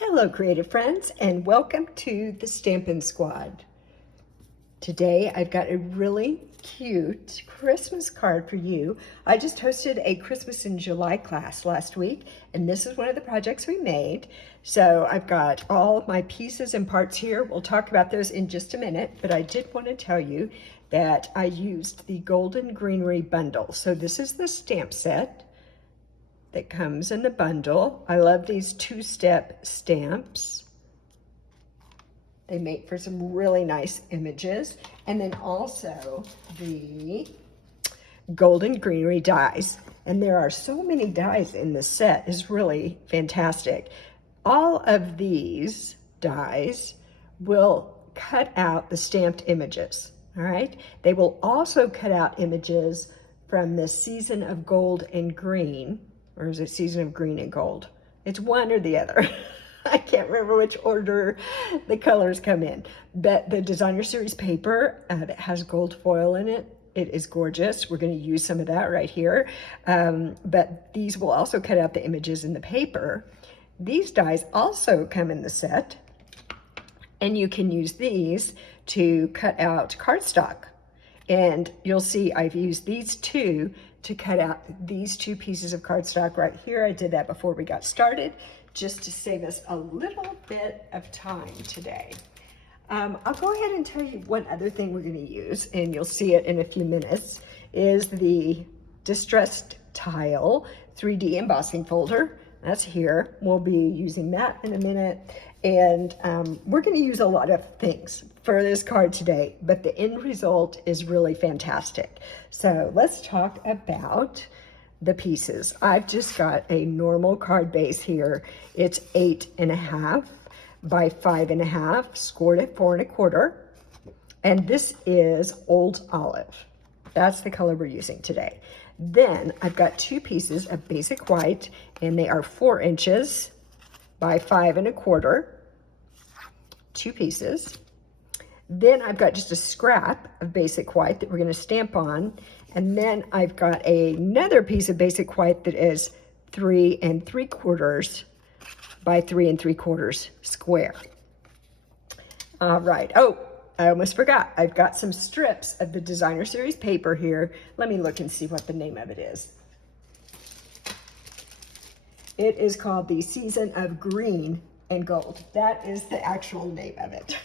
Hello, creative friends, and welcome to the Stampin' Squad. Today, I've got a really cute Christmas card for you. I just hosted a Christmas in July class last week, and this is one of the projects we made. So I've got all of my pieces and parts here. We'll talk about those in just a minute, but I did want to tell you that I used the Golden Greenery bundle. So this is the stamp set that comes in the bundle. I love these two-step stamps. They make for some really nice images. And then also the Golden Greenery dies. And there are so many dies in this set, it's really fantastic. All of these dies will cut out the stamped images, all right? They will also cut out images from the Season of Gold and Green, or is it Season of Green and Gold? It's one or the other. I can't remember which order the colors come in. But the Designer Series paper that has gold foil in it, it is gorgeous. We're going to use some of that right here. But these will also cut out the images in the paper. These dies also come in the set, and you can use these to cut out cardstock. And you'll see I've used these two to cut out these two pieces of cardstock right here. I did that before we got started, just to save us a little bit of time today. I'll go ahead and tell you one other thing we're going to use, and you'll see it in a few minutes, is the Distressed Tile 3D embossing folder. That's here. We'll be using that in a minute. And we're going to use a lot of things for this card today, but the end result is really fantastic. So let's talk about the pieces. I've just got a normal card base here. It's 8.5 by 5.5, scored at 4 1/4. And this is Old Olive. That's the color we're using today. Then I've got two pieces of basic white, and they are 4 inches by 5 1/4, two pieces. Then I've got just a scrap of basic white that we're going to stamp on. And then I've got another piece of basic white that is 3 3/4 by 3 3/4 square. All right. Oh, I almost forgot. I've got some strips of the Designer Series paper here. Let me look and see what the name of it is. It is called the Season of Green and Gold. That is the actual name of it.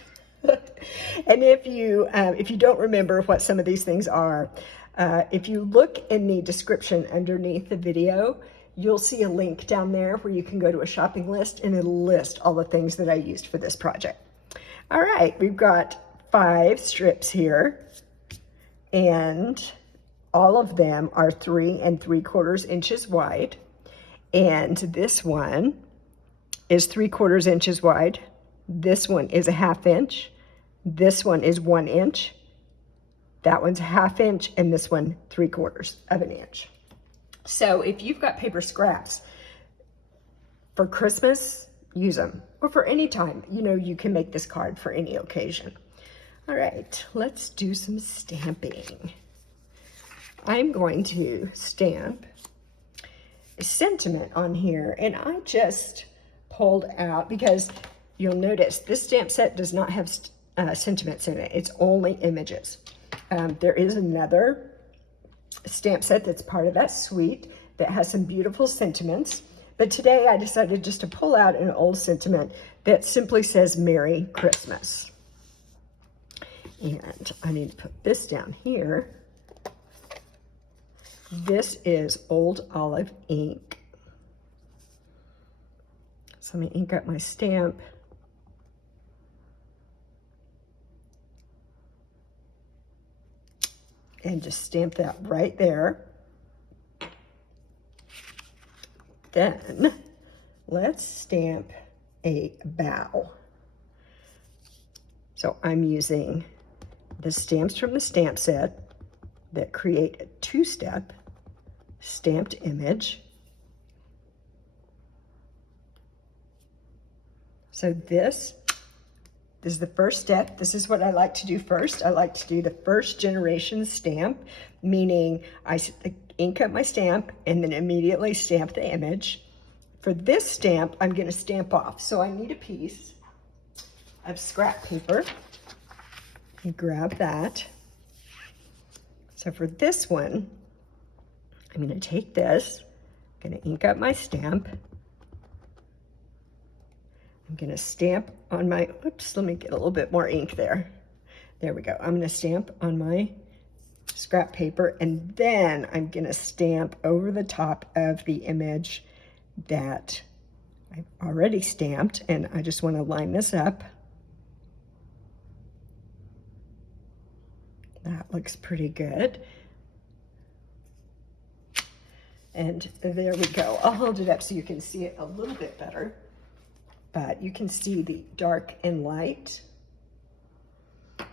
And if you don't remember what some of these things are, if you look in the description underneath the video, you'll see a link down there where you can go to a shopping list, and it'll list all the things that I used for this project. All right, we've got 5 strips here, and all of them are 3 3/4 inches wide. And this one is 3/4 inches wide. This one is a 1/2 inch. This one is 1 inch. That one's a 1/2 inch, and this one 3/4 of an inch. So if you've got paper scraps for Christmas, use them. Or for any time, you can make this card for any occasion. All right, let's do some stamping. I'm going to stamp a sentiment on here, and I just pulled out, because you'll notice this stamp set does not have sentiments in it. It's only images. There is another stamp set that's part of that suite that has some beautiful sentiments, but today I decided just to pull out an old sentiment that simply says Merry Christmas. And I need to put this down here. This is Old Olive ink. So I'm going to ink up my stamp. And just stamp that right there. Then let's stamp a bow. So I'm using the stamps from the stamp set that create a 2-step stamped image. So this is the first step. This is what I like to do first. I like to do the first generation stamp, meaning I ink up my stamp and then immediately stamp the image. for this stamp, I'm going to stamp off. So I need a piece of scrap paper. And grab that. So for this one, I'm going to take this, I'm going to ink up my stamp. I'm going to stamp on my, oops, let me get a little bit more ink there. There we go. I'm going to stamp on my scrap paper, and then I'm going to stamp over the top of the image that I've already stamped, and I just want to line this up. That looks pretty good. And there we go. I'll hold it up so you can see it a little bit better. But you can see the dark and light.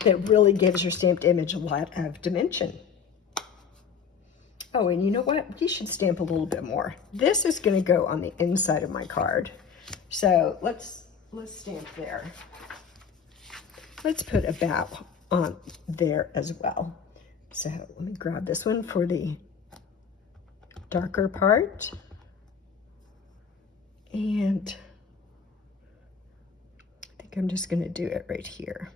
That really gives your stamped image a lot of dimension. Oh, and you know what? You should stamp a little bit more. This is going to go on the inside of my card. So let's stamp there. Let's put about on there as well. So let me grab this one for the darker part. And I think I'm just going to do it right here.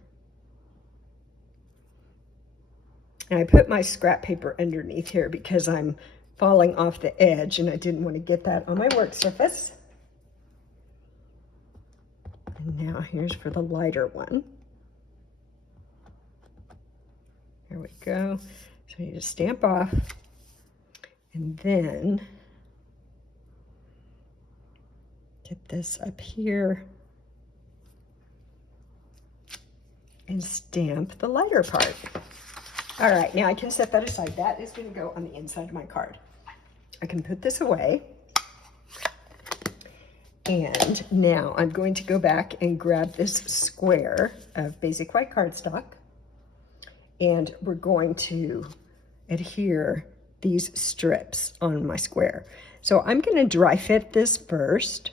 And I put my scrap paper underneath here because I'm falling off the edge and I didn't want to get that on my work surface. And now here's for the lighter one. There we go. So you just stamp off, and then get this up here and stamp the lighter part. All right, now I can set that aside. That is going to go on the inside of my card. I can put this away. And now I'm going to go back and grab this square of basic white cardstock. And we're going to adhere these strips on my square. So I'm going to dry fit this first,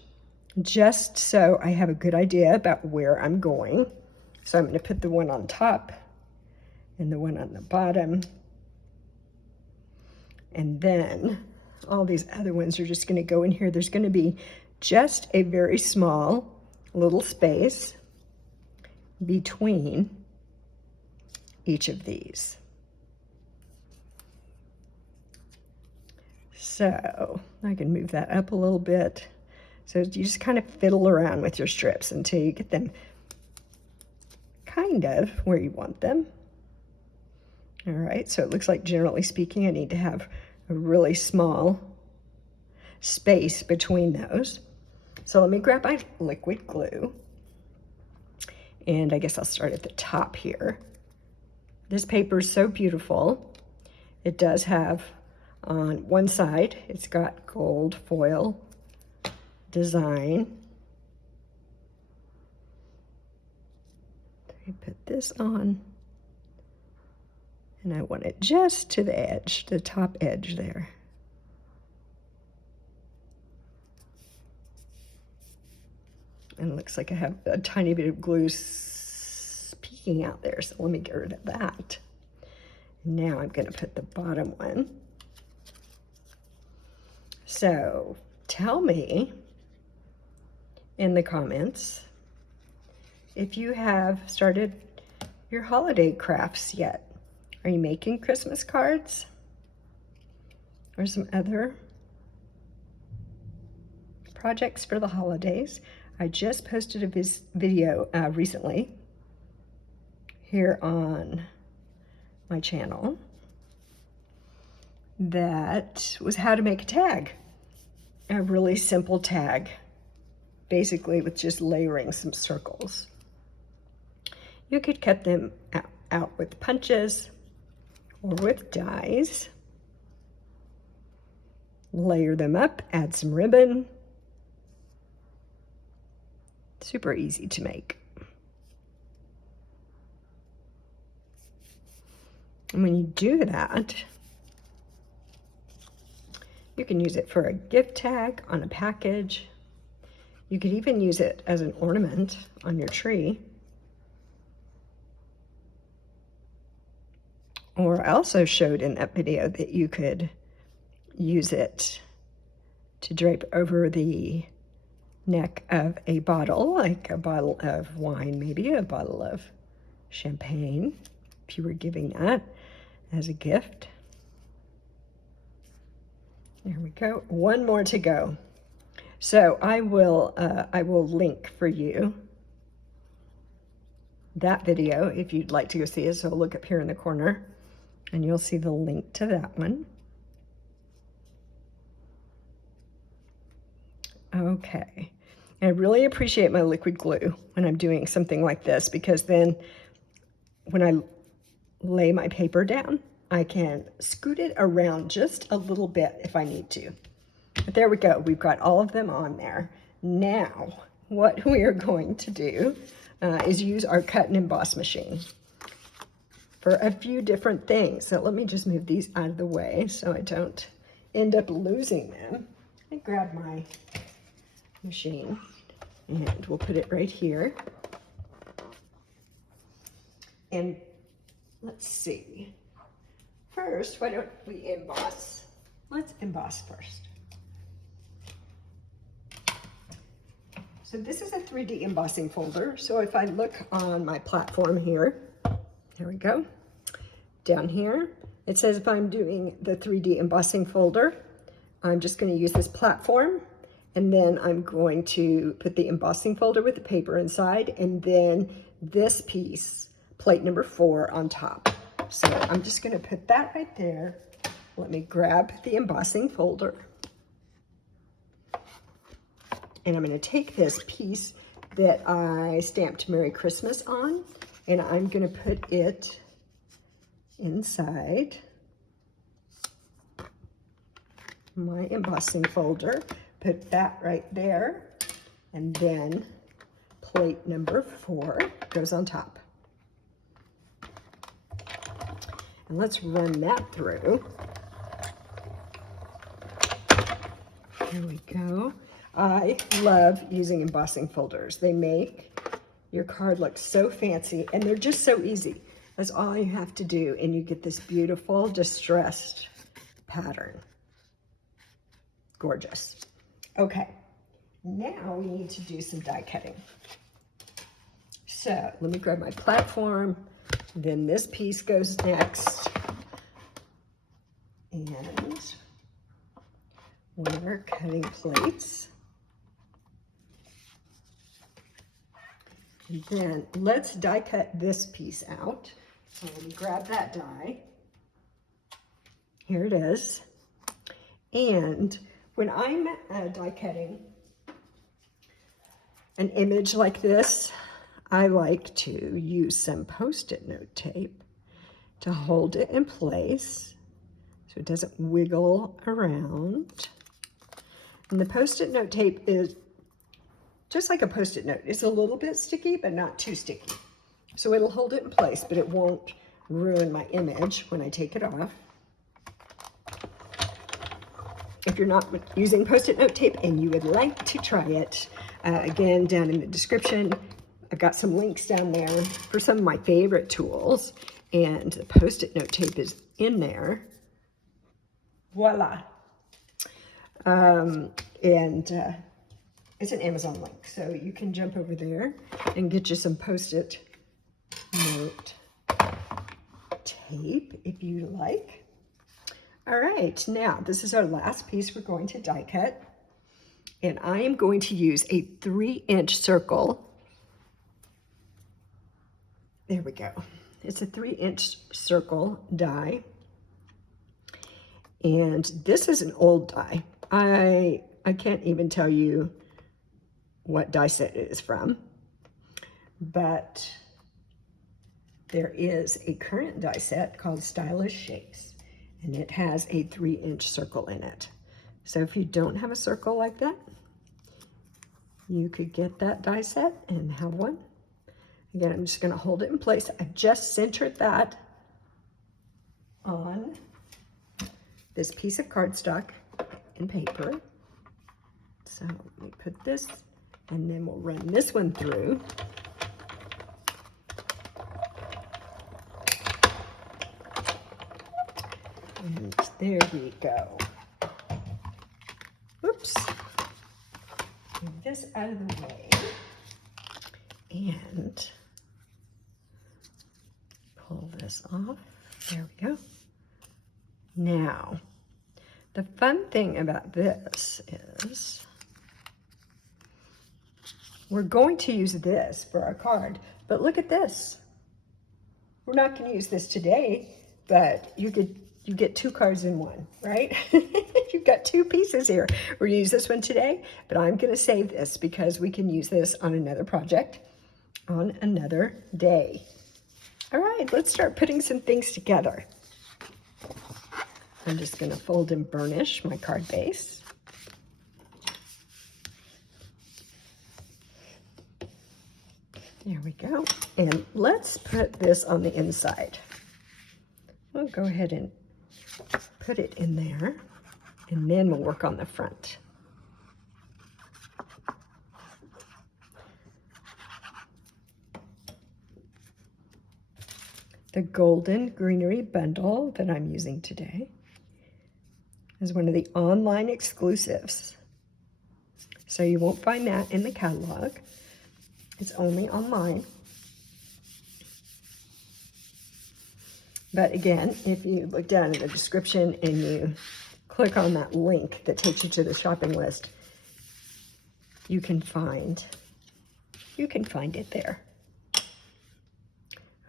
just so I have a good idea about where I'm going. So I'm going to put the one on top and the one on the bottom. And then all these other ones are just going to go in here. There's going to be just a very small little space between each of these. So I can move that up a little bit. So you just kind of fiddle around with your strips until you get them kind of where you want them. All right, so it looks like, generally speaking, I need to have a really small space between those. So let me grab my liquid glue, and I guess I'll start at the top here. This paper is so beautiful. It does have, on one side, it's got gold foil design. I put this on, and I want it just to the edge, the top edge there. And it looks like I have a tiny bit of glue peeking out there, so let me get rid of that. Now I'm going to put the bottom one. So tell me in the comments if you have started your holiday crafts yet. Are you making Christmas cards or some other projects for the holidays? I just posted a video recently here on my channel that was how to make a tag. A really simple tag, basically with just layering some circles. You could cut them out with punches or with dies. Layer them up, add some ribbon. Super easy to make. And when you do that, you can use it for a gift tag on a package. You could even use it as an ornament on your tree. Or I also showed in that video that you could use it to drape over the neck of a bottle, like a bottle of wine, maybe a bottle of champagne, if you were giving that as a gift. There we go. One more to go. So I will link for you that video if you'd like to go see it. So look up here in the corner and you'll see the link to that one. Okay. I really appreciate my liquid glue when I'm doing something like this, because then when I lay my paper down, I can scoot it around just a little bit if I need to. But there we go. We've got all of them on there. Now, what we are going to do is use our cut and emboss machine for a few different things. So let me just move these out of the way so I don't end up losing them. I grab my machine and we'll put it right here. And let's see. First, why don't we emboss? Let's emboss first. So this is a 3D embossing folder. So if I look on my platform here, there we go. Down here, it says if I'm doing the 3D embossing folder, I'm just going to use this platform, and then I'm going to put the embossing folder with the paper inside, and then this piece, plate number 4, on top. So I'm just going to put that right there. Let me grab the embossing folder. And I'm going to take this piece that I stamped Merry Christmas on, and I'm going to put it inside my embossing folder. Put that right there, and then plate number 4 goes on top. And let's run that through. There we go. I love using embossing folders. They make your card look so fancy, and they're just so easy. That's all you have to do, and you get this beautiful distressed pattern. Gorgeous. Okay, now we need to do some die cutting. So let me grab my platform, then this piece goes next, and we're cutting plates. And then let's die cut this piece out. So let me grab that die. Here it is. And when I'm die cutting an image like this, I like to use some Post-it note tape to hold it in place so it doesn't wiggle around. And the Post-it note tape is just like a Post-it note. It's a little bit sticky, but not too sticky. So it'll hold it in place, but it won't ruin my image when I take it off. If you're not using Post-it note tape and you would like to try it, again, down in the description, I've got some links down there for some of my favorite tools, and the Post-it note tape is in there. Voila. It's an Amazon link, so you can jump over there and get you some Post-it note tape if you like. All right, now this is our last piece we're going to die cut, and I am going to use a 3-inch circle. There we go. It's a 3-inch circle die, and this is an old die. I can't even tell you what die set it is from, but there is a current die set called Stylish Shapes, and it has a 3-inch circle in it. So if you don't have a circle like that, you could get that die set and have one. Again, I'm just going to hold it in place. I just centered that on this piece of cardstock and paper. So let me put this, and then we'll run this one through. And there we go. Whoops. And this out of the way and pull this off. There we go. Now, the fun thing about this is we're going to use this for our card, but look at this. We're not going to use this today, but you get two cards in one, right? You've got two pieces here. We're going to use this one today, but I'm going to save this because we can use this on another project on another day. All right, let's start putting some things together. I'm just going to fold and burnish my card base. There we go. And let's put this on the inside. We'll go ahead and put it in there, and then we'll work on the front. The Golden Greenery bundle that I'm using today is one of the online exclusives. So you won't find that in the catalog. It's only online. But again, if you look down in the description and you click on that link that takes you to the shopping list, you can find it there.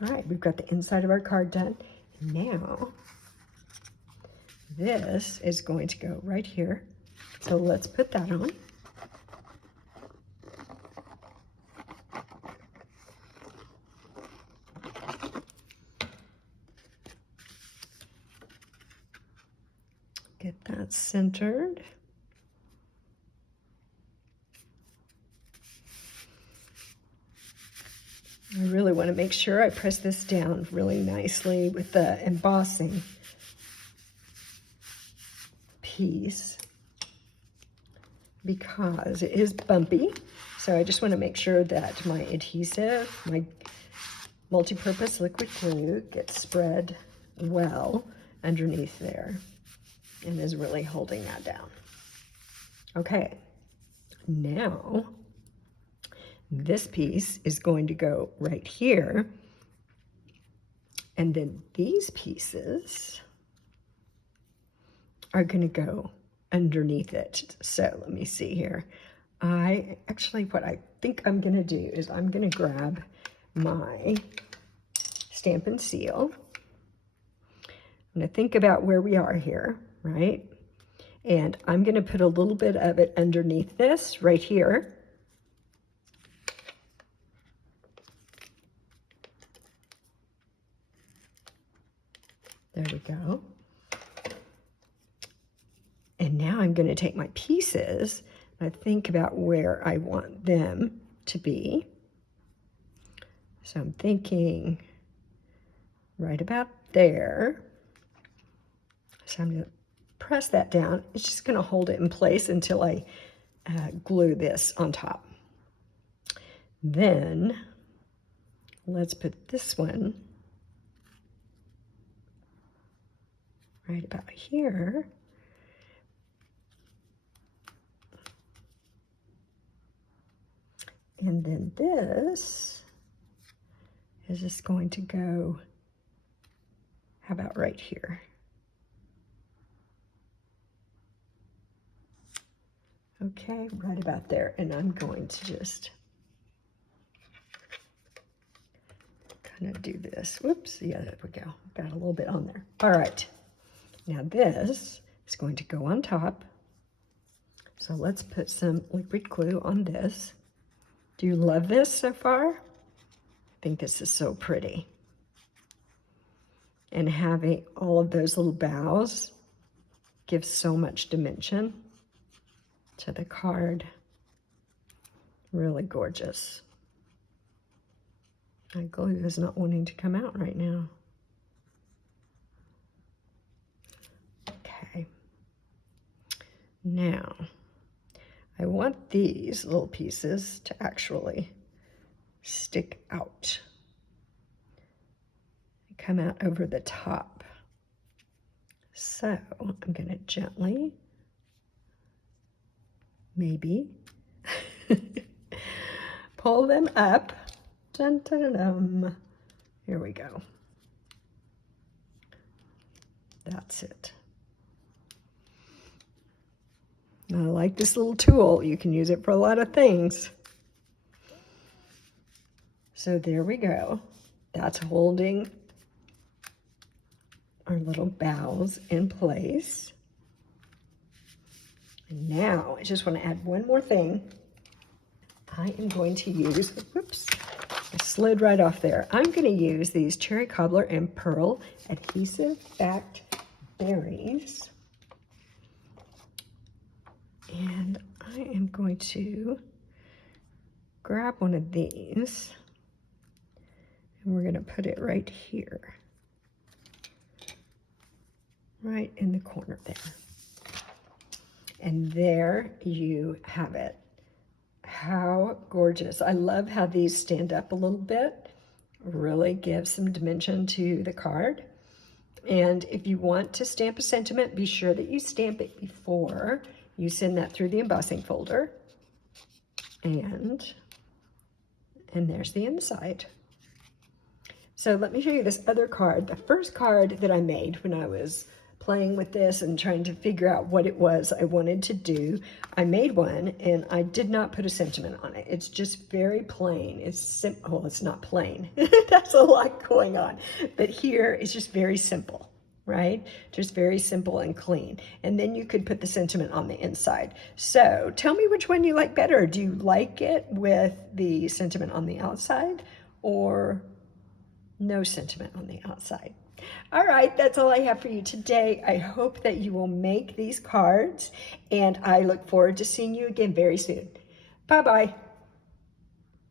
All right, we've got the inside of our card done. Now, this is going to go right here. So let's put that on. Get that centered. I really want to make sure I press this down really nicely with the embossing piece because it is bumpy. So I just want to make sure that my adhesive, my multi-purpose liquid glue gets spread well underneath there and is really holding that down. Okay, now this piece is going to go right here, and then these pieces are going to go underneath it. So let me see here. What I think I'm going to do is I'm going to grab my Stampin' Seal. I'm going to think about where we are here, right? And I'm going to put a little bit of it underneath this right here. There we go. And now I'm going to take my pieces and I think about where I want them to be. So I'm thinking right about there. So I'm going to press that down. It's just going to hold it in place until I glue this on top. Then let's put this one right about here. And then this is just going to go, how about right here? Okay, right about there. And I'm going to just kind of do this. Whoops, yeah, there we go. Got a little bit on there. All right, now this is going to go on top. So let's put some liquid glue on this. Do you love this so far? I think this is so pretty. And having all of those little boughs gives so much dimension to the card. Really gorgeous. My glue is not wanting to come out right now. Okay. Now, I want these little pieces to actually stick out. Come out over the top. So I'm going to gently, maybe, Pull them up. Dun, dun, dun, dun. Here we go. That's it. I like this little tool. You can use it for a lot of things. So there we go. That's holding our little boughs in place. And now I just want to add one more thing. I am going to use, whoops, I slid right off there. I'm going to use these Cherry Cobbler and Pearl adhesive backed berries. And I am going to grab one of these and we're going to put it right here, right in the corner there. And there you have it. How gorgeous. I love how these stand up a little bit. Really give some dimension to the card. And if you want to stamp a sentiment, be sure that you stamp it before you send that through the embossing folder. And there's the inside. So let me show you this other card. The first card that I made when I was playing with this and trying to figure out what it was I wanted to do, I made one and I did not put a sentiment on it. It's just very plain. It's simple. Well, it's not plain. That's a lot going on. But here it's just very simple, right? Just very simple and clean. And then you could put the sentiment on the inside. So tell me which one you like better. Do you like it with the sentiment on the outside or no sentiment on the outside? All right, that's all I have for you today. I hope that you will make these cards, and I look forward to seeing you again very soon. Bye-bye.